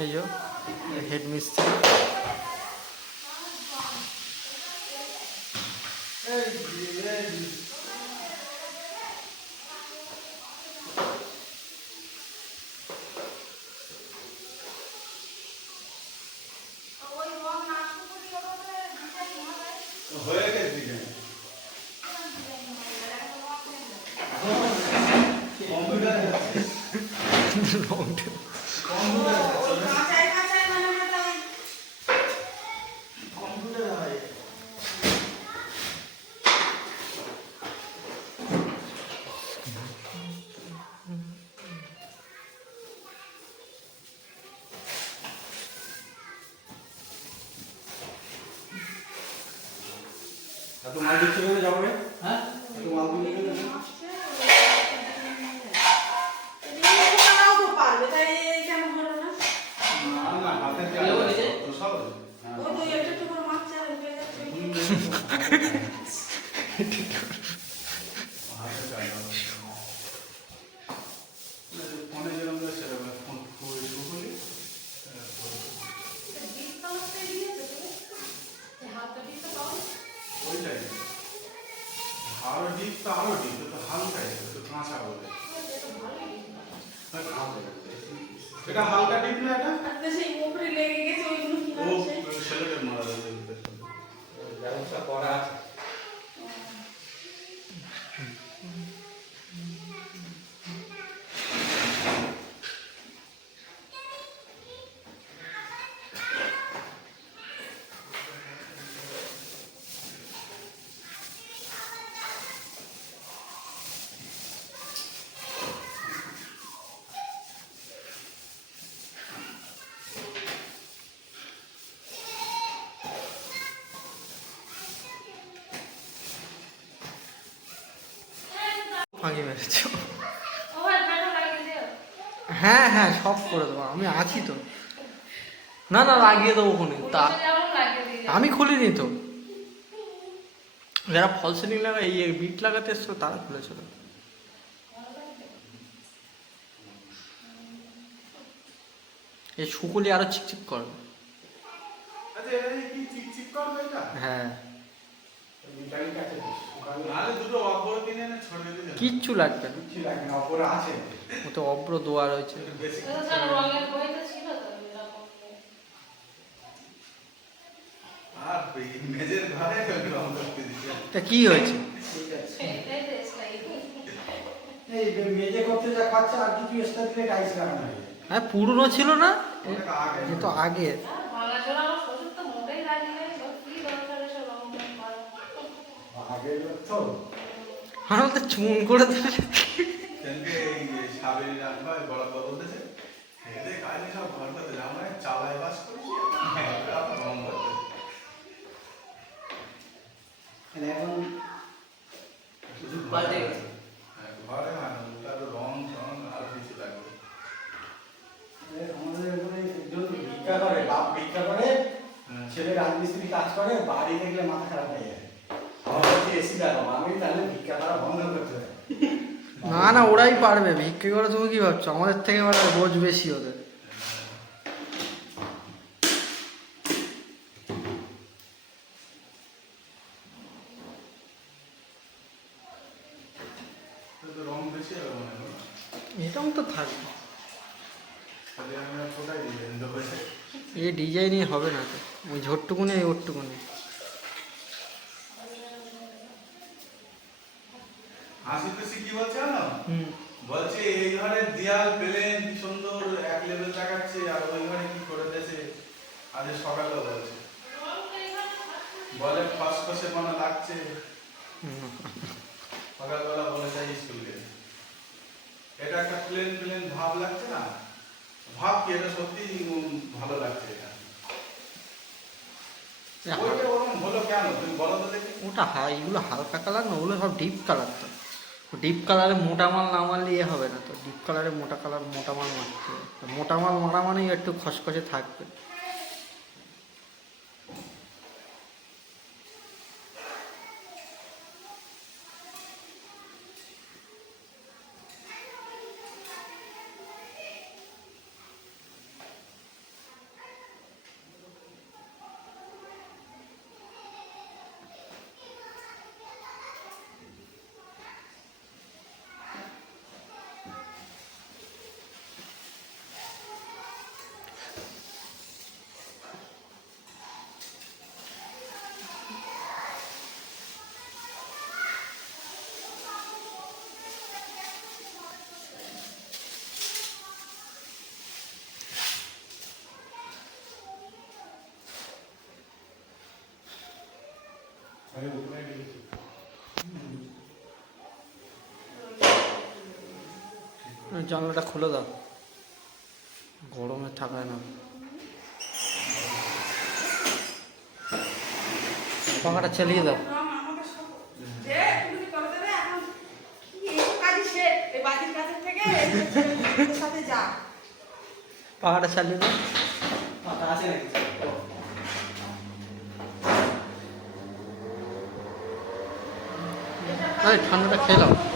এই যে হেড মিস্ত্রি হয়ে গেছে এত মাল দিচ্ছে করে যাবে? হ্যাঁ, এত মাল দিচ্ছে করে না হাতের কাজ তো সব ফোনে যেরকম সেরকম ফোন শুরু করলি ওইটাই আরো ডিপ তো আরো ডিপ তো হালকাই তো কাঁচা বলে এটা হালকা ডিপ না এটা ও সেলোটেপ মারা যাবে ব্যবস্থা করা আছে ফাঁকি মেরেছ। হ্যাঁ হ্যাঁ সব করে দেবো, আমি আছি তো। না না লাগিয়ে দেবো ওখানে, তা আমি খুলিনি তো। যারা ফল সিলিং লাগায় এই বিট লাগাতে এসছিল তারা খুলেছিল। এই শুকুলি আরো চিকচিক করবে। হ্যাঁ কিচ্ছু লাগবে না, ও তো অব্র দোয়া রয়েছে। তা কি হয়েছে? হ্যাঁ পুরনো ছিল না, এ তো আগে। আমার তো চুন করে দিলে ছেলে রাজমিস্ত্রি কাজ করে, বাড়ি দেখলে মাথা খারাপ হয়ে যায়। এসি লাগাবো, আমি তাহলে ভিক্ষা করা বন্ধ করতে হবে। না না ওরাই পারবে ভিক্ষে করে, তুমি কি ভাবছো? আমাদের থেকে বোঝ বেশি ওদের। এরকম তো থাকবে, এই ডিজাইনই হবে না তো, ওই ঝোরটুকুনি ওরটুকুনি। হাসি খুশি কি বলছে জানো? বলছে এই ঘরের দেয়াল প্লেন কি সুন্দর এক লেভেল দেখাচ্ছে, আর ওই ঘরে কি করে দিয়েছে আজ সকালে বলছে, বলে খসখসে মনে লাগছে। সকালবেলা বলে যাই স্কুলে, এটা একটা প্লেন প্লেন ভাব লাগছে না? ভাব কি এটা সত্যি ভালো লাগছে এটা? ওইটা ওরকম হলো কেন তুমি বলো তো দেখি। ওটা এগুলো হালকা কালার না, ওগুলো সব ডিপ কালার। তো ডিপ কালারে মোটা মাল না মারলে ইয়ে হবে না তো, ডিপ কালারে মোটা কালার মোটা মাল মারতে হবে। মোটা মাল মারা মানেই একটু খসখসে থাকবে। জানলাটা খুলে দাও, গরমে থাকায় না। পাখাটা চালিয়ে দাও। পাখাটা চালিয়ে দাও। আছে নাকি? আরে ঠান্ডাটা খেয়ে নাও।